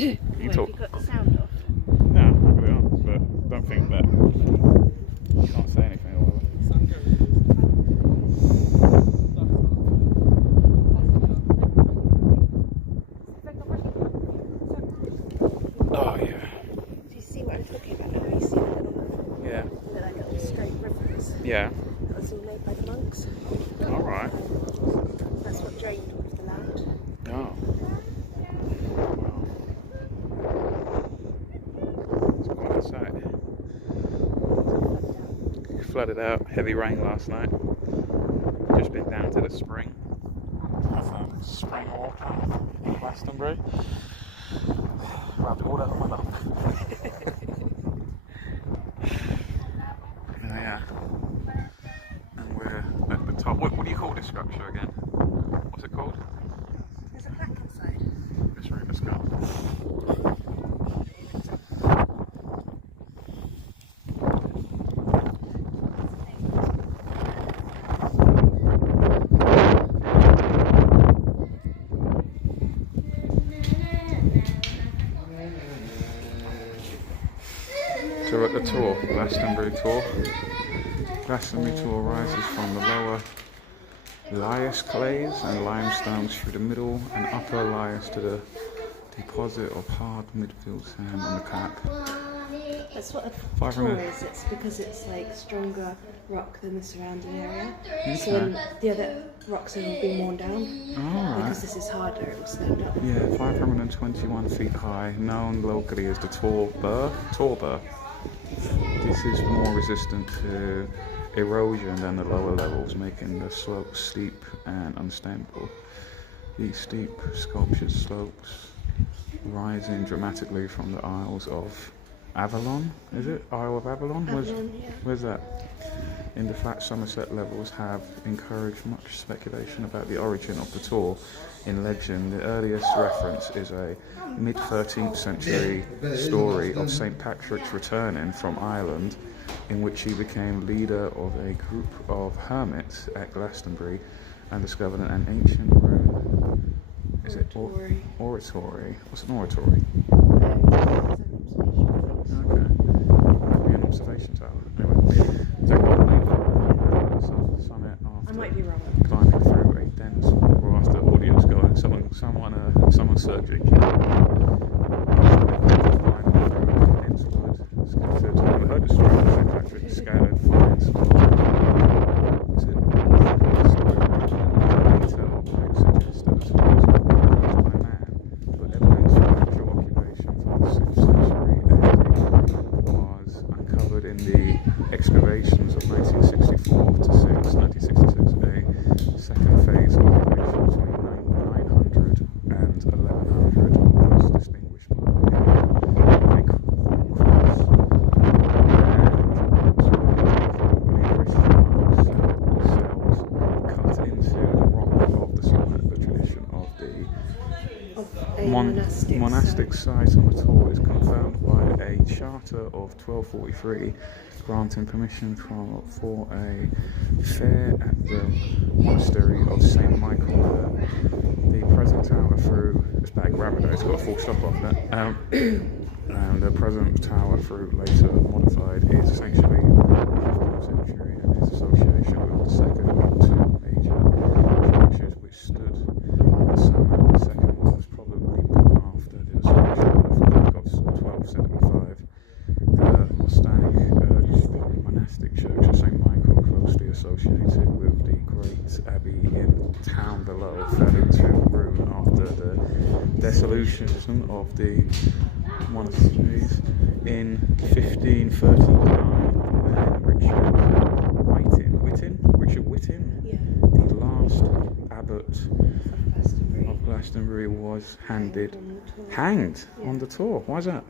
You talk. Have you got the sound off? No, I've got it on, but don't think that you can't say anything or whatever. Oh yeah. Do you see what I'm talking about now? You see the little, Yeah. like little straight rivers? Yeah. That was all made by the monks. All right. That's what drained all of the land. Oh. Wow. It's quite a sight. Flooded out. Heavy rain last night. Just been down to the spring. Have spring water in Glastonbury. Rubbed it all over my lap. Yeah. And we're at the top. What do you call this structure again? What's it called? There's a plaque inside. This room is gone. So we're at the tour, Glastonbury tour. Glastonbury tour rises from the lower lias clays and limestones through the middle and upper lias to the deposit of hard midfield sand on the cap. That's what a 500. tour is. It's because it's like stronger rock than the surrounding area. Okay. So when the other rocks have all been worn down, Alright. because this is harder, it will stand up. Yeah, 521 feet high, known locally as the Tall Burr. This is more resistant to erosion than the lower levels, making the slopes steep and unstable. These steep sculptured slopes rising dramatically from the Isles of Avalon, is it? Isle of Avalon? Avalon, yeah. Where's that? In the flat Somerset levels have encouraged much speculation about the origin of the tour. In legend, the earliest reference is a mid-13th century story of St. Patrick's returning from Ireland, in which he became leader of a group of hermits at Glastonbury and discovered an ancient ruin. Is it oratory? What's an oratory? Okay. Might be an observation tower. Anyway, so what summit I might be wrong. after climbing through a dense or after audio's going, someone searching. Dense wood scattered. I heard the story of St. Patrick scattered finds. Is it? Detail objects suggest that the tour was organized by man, but evidence of actual occupation from the 6th century AD was uncovered in the excavations of 1964 to 1966. A second phase of occupation between 900 and 1100 was distinguished by a big cross and probably Christian cells cut into the rock of the summit. The tradition of the monastic site on the tour is confirmed by a charter of 1243 granting permission for a fair at the monastery of St. Michael. The present tower through, it's bad grammar though, it's got a full stop off that. And the present tower through later modified is essentially 15th century and its association with the second of two major structures which stood on the summit. The second one was probably built after the destruction of the flag of 1275. The monastic church of St. Michael, closely associated with the great abbey in the town below, fell into ruin after the dissolution of the monasteries in 1539 when Richard Whittin, the last abbot of Glastonbury, was hanged on the tour. Why is that?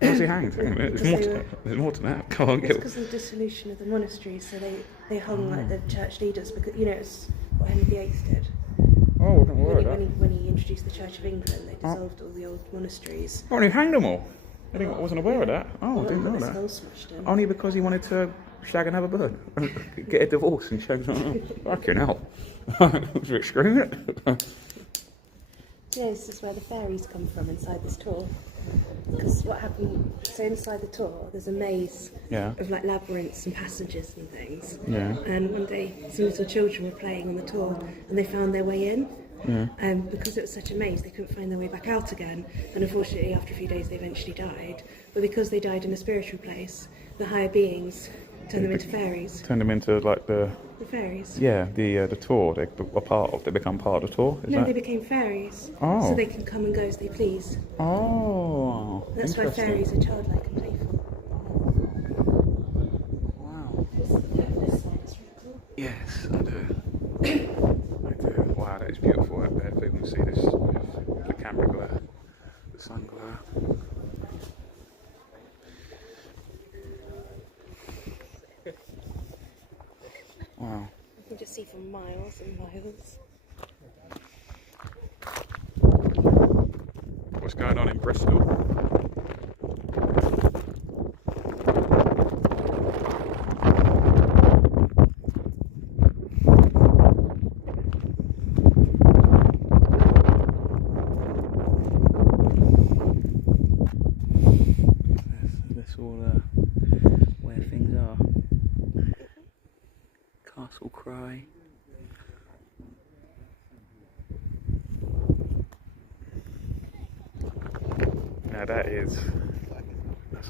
Why was he hanged? There's more to that. Come on, it's because of the dissolution of the monasteries, so they hung like the church leaders, because it's what Henry VIII did. Oh, I don't worry about that. When he introduced the Church of England, they dissolved all the old monasteries. Oh, and he hanged them all? I wasn't aware of that. Oh, I didn't know that. Only because he wanted to shag another bird. Get a divorce and shag something else. Fucking hell. Was it screaming it? Yeah, this is where the fairies come from inside this tour. Because what happened, so inside the tour, there's a maze of like labyrinths and passages and things. Yeah. And one day, some little children were playing on the tour and they found their way in. Yeah. Because it was such a maze, they couldn't find their way back out again. And unfortunately, after a few days, they eventually died. But because they died in a spiritual place, the higher beings turned them into fairies. Turned them into like the fairies. Yeah, the tour they were part of. They become part of the tour. They became fairies. Oh. So they can come and go as they please. Oh. That's why fairies are childlike and playful. Wow. Yes, I do. I do. Wow, that is beautiful out there. People can see this with the camera glare, the sun glare. Wow. You can just see for miles and miles. What's going on in Bristol? That's all where things are. Castle Cry. Now that's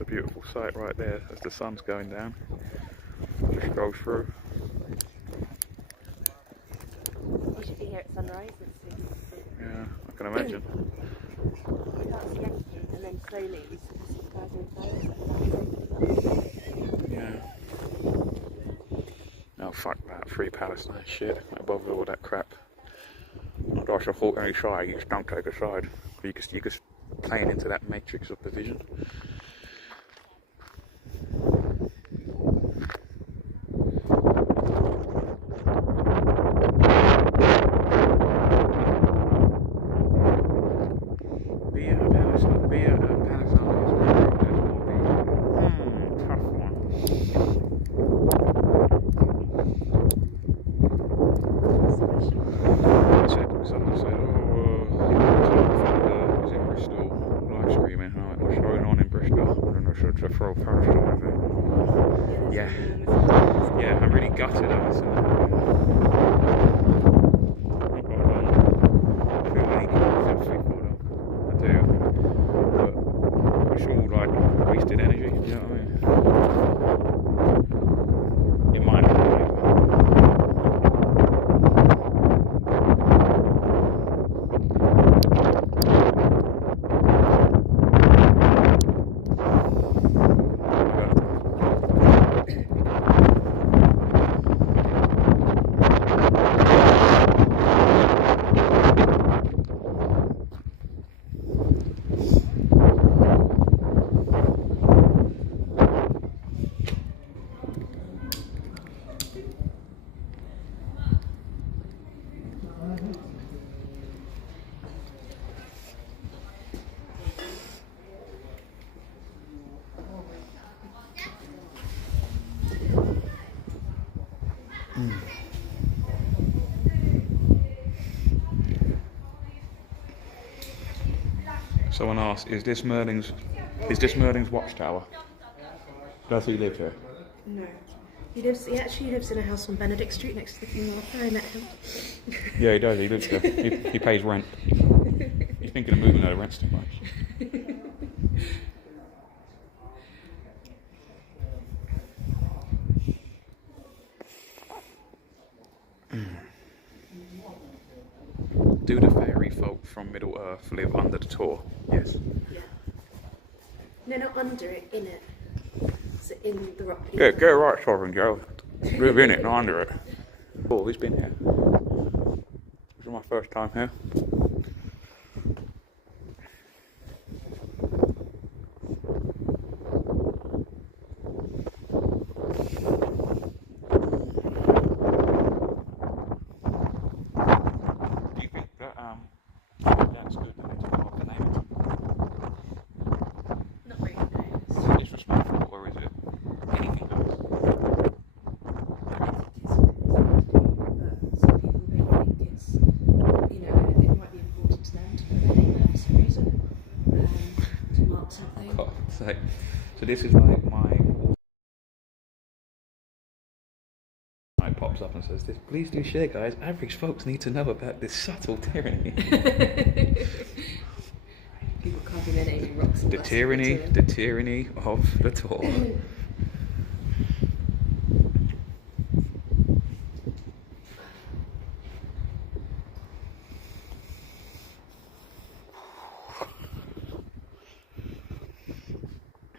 a beautiful sight right there as the sun's going down. Just go through. You should be here at sunrise. Yeah, I can imagine. You can't see anything, and then slowly you see the clouds and Yeah. No, fuck that. Free Palestine shit. Not bother with all that crap. Not that I support any side. You just don't take a side. You just playing into that matrix of division. Yeah, I'm really gutted at this. I do, but it's all like wasted energy. You know what I mean? It might not be. Someone asked, is this Merlin's watchtower? Does he live here? No. He actually lives in a house on Benedict Street next to the King Arthur. I met him. Yeah, he does. He lives there. He pays rent. He's thinking of moving out of rent's too much. Do the fairy folk from Middle Earth live under the Tor? Yes. Yeah. No, not under it, in it. So in the rock. Get it right, Sovereign Joe. Live in it, not under it. Oh, who's been here? This is my first time here. Do you think that that's good that they took off the name? Not really, no. Is it disrespectful or is it anything else? Some people may think it's, it might be important to them to something. God, so this is like my. It pops up and says, "This, please do share, guys. Average folks need to know about this subtle tyranny." People carving their name in rocks. And the tyranny of the tour.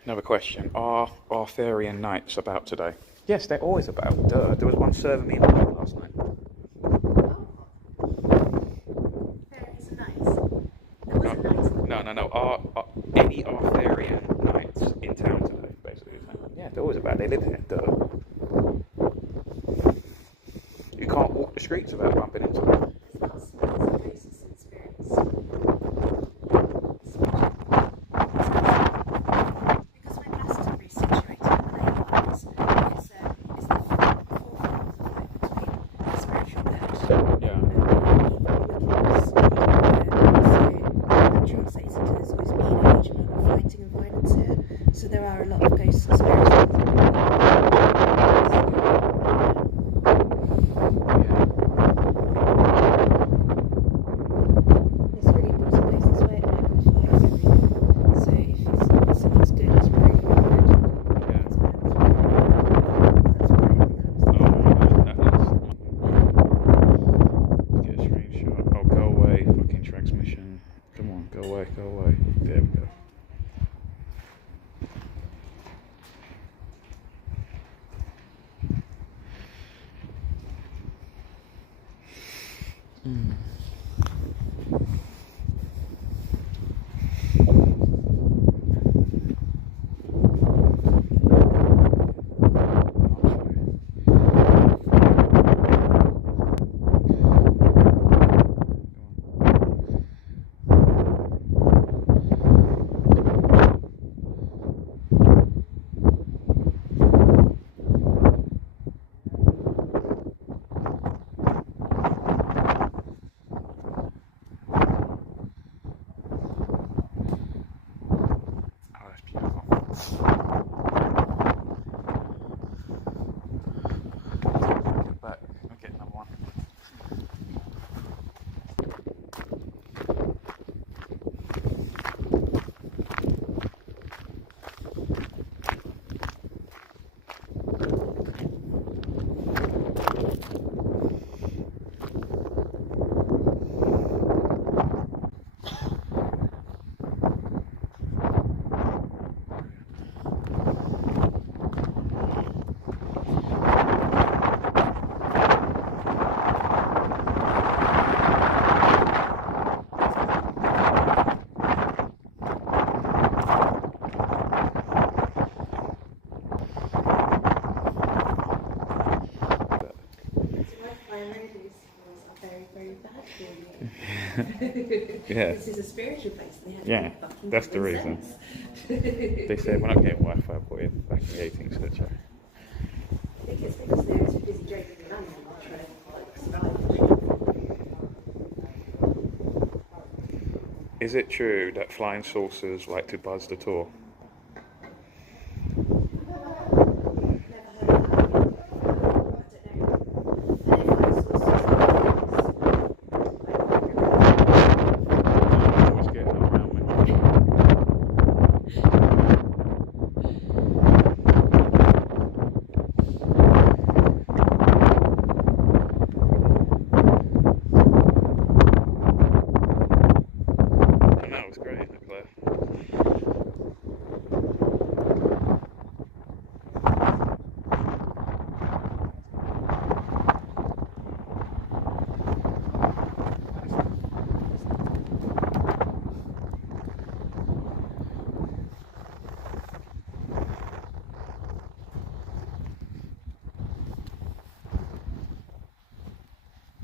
Another question: Are Arthurian nights about today? Yes, they're always about. Duh. There was one serving me in the night last night. Fairies are nice. There was a night. No. Are any Arthurian nights in town today? Basically, isn't it? Yeah, they're always about. They live here. Duh. You can't walk the streets without bumping into them. There's lots of ghosts and spirits. Because where Glastonbury is situated in the Leylands, it's the fourth floor between the spiritual world Yeah. and the wickedness. So that translates into there's always been a huge amount of fighting and violence here. So there are a lot of ghosts and spirits. It's a really important place. That's why it magnifies everything. So if something's good, it's really, really good. Yeah. It's magnified. That's why it becomes Oh my gosh, that is. Let's get a screenshot. Oh, go away, fucking transmission. Come on, go away, go away. There we go. Oh, that's beautiful. Get back. I'll get another one. Yeah. This is a spiritual place. They had Yeah, fucking that's the common reason. sense. They said we're not getting Wi-Fi put in back in the 18th century. I think it's because they're too busy drinking the land and not trying to survive. Is it true that flying saucers like to buzz the tour? Always getting around me. And that was great, Claire.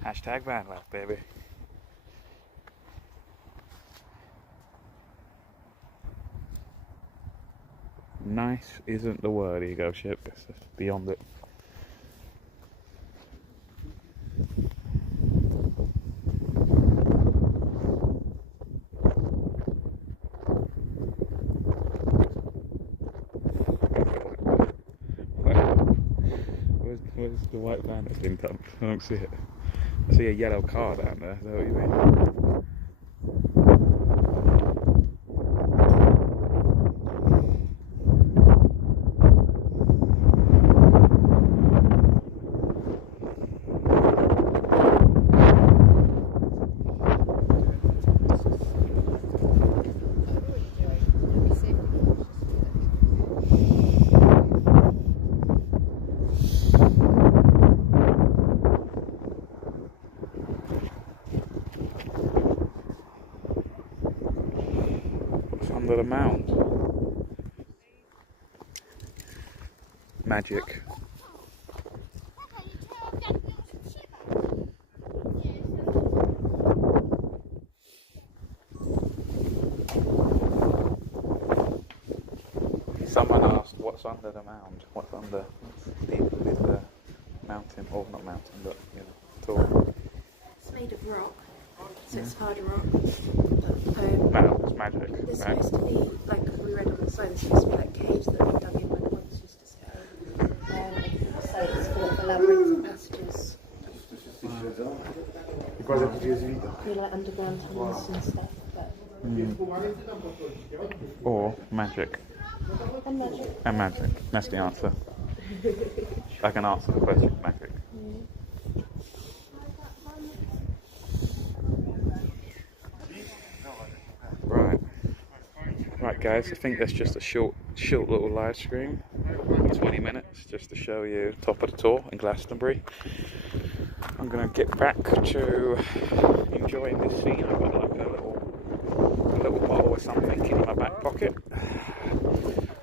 Hashtag van life, baby. Nice isn't the word, ego ship. It's just beyond it. Where's the white van that's been dumped? I don't see it. I see a yellow car down there. Is that what you mean? Under the mound. Magic. Someone asked, what's under the mound? What's under the mountain? Or not mountain, but tall. It's made of rock, so it's harder rock. No, it's magic. It's supposed to be, like we read on the side, it's supposed to be like caves that have been dug in by the monks used to stay. So it's full of labyrinths and passages. You like underground tunnels and stuff, but... Or magic. And magic. And magic. That's the answer. I can answer the question, magic. Right guys, I think that's just a short little live stream, 20 minutes, just to show you top of the tour in Glastonbury. I'm going to get back to enjoying this scene. I've got like a little bottle or something in my back pocket.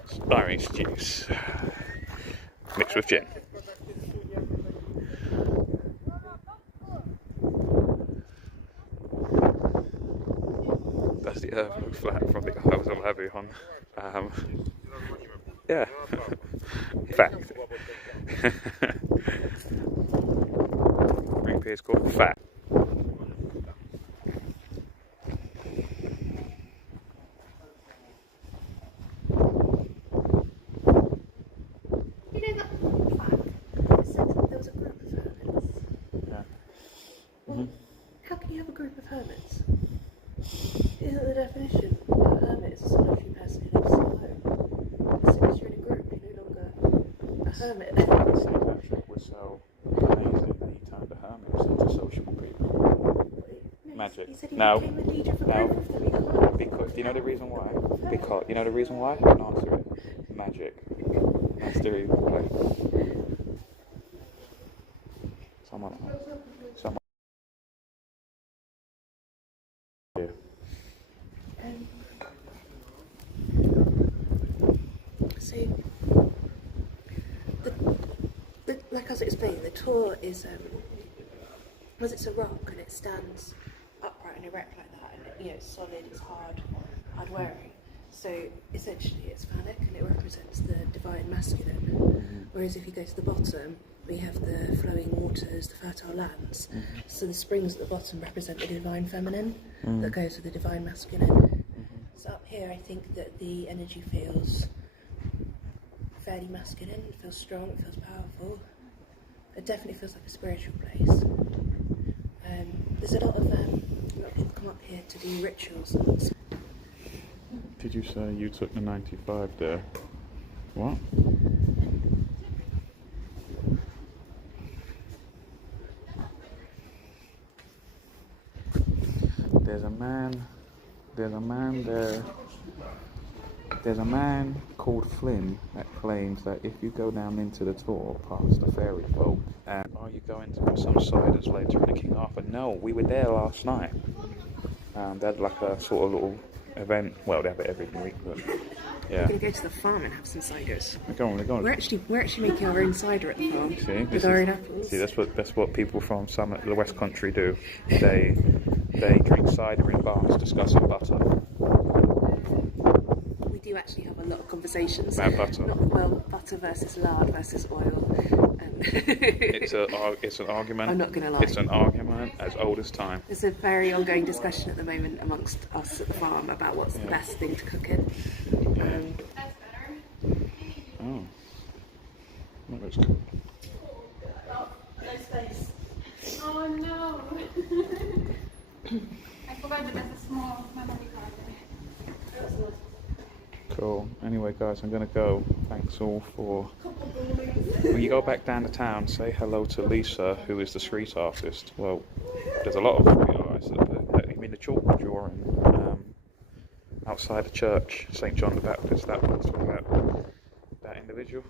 It's orange juice, mixed with gin. That's the Earth flat from the guy I was on heavy on. Yeah, fact. Green pea is called fact. You know that fact? It said there was a group of hermits. Yeah. Well, how can you have a group of hermits? Isn't the definition of a hermit is a solitary person who lives alone? As soon as you're in a group, you're no longer a hermit. The same bishop was so amazing that he turned the hermits into sociable people. Magic. He said he No. became a leader of a No. group of them. Because, do you know the reason why? Because, you know the reason why? I can answer it. Magic. That's the reason why. Someone. Yeah. So, like I was explaining, the tour is, because it's a rock and it stands upright and erect like that, and it's solid, it's hard wearing. So essentially it's phallic and it represents the divine masculine. Whereas if you go to the bottom, we have the flowing waters, the fertile lands. So the springs at the bottom represent the divine feminine that goes with the divine masculine. So up here I think that the energy feels fairly masculine, it feels strong, it feels powerful. It definitely feels like a spiritual place. There's a lot of people come up here to do rituals. Did you say you took the 95 there? What? There's a man there. There's a man called Flynn that claims that if you go down into the tour past the fairy folk, and are you going to have some ciders later in the King Arthur? No, we were there last night. They had like a sort of little event. Well, they have it every week, but yeah. We're going to go to the farm and have some ciders. Go on. We're actually making our own cider at the farm. See, with our own apples. See, that's what people from the West Country do. They drink cider in bars discussing butter. We do actually have a lot of conversations about butter. Butter versus lard versus oil. It's an argument. I'm not going to lie. It's an argument as old as time. There's a very ongoing discussion at the moment amongst us at the farm about what's the best thing to cook in. Oh, that looks good. space. Oh no! I forgot that there's a small memory card there. Cool. Anyway, guys, I'm going to go. Thanks all for... When you go back down to town, say hello to Lisa, who is the street artist. Well, there's a lot of street artists. You mean the chalk drawing outside the church, St. John the Baptist, that one, talking about that individual.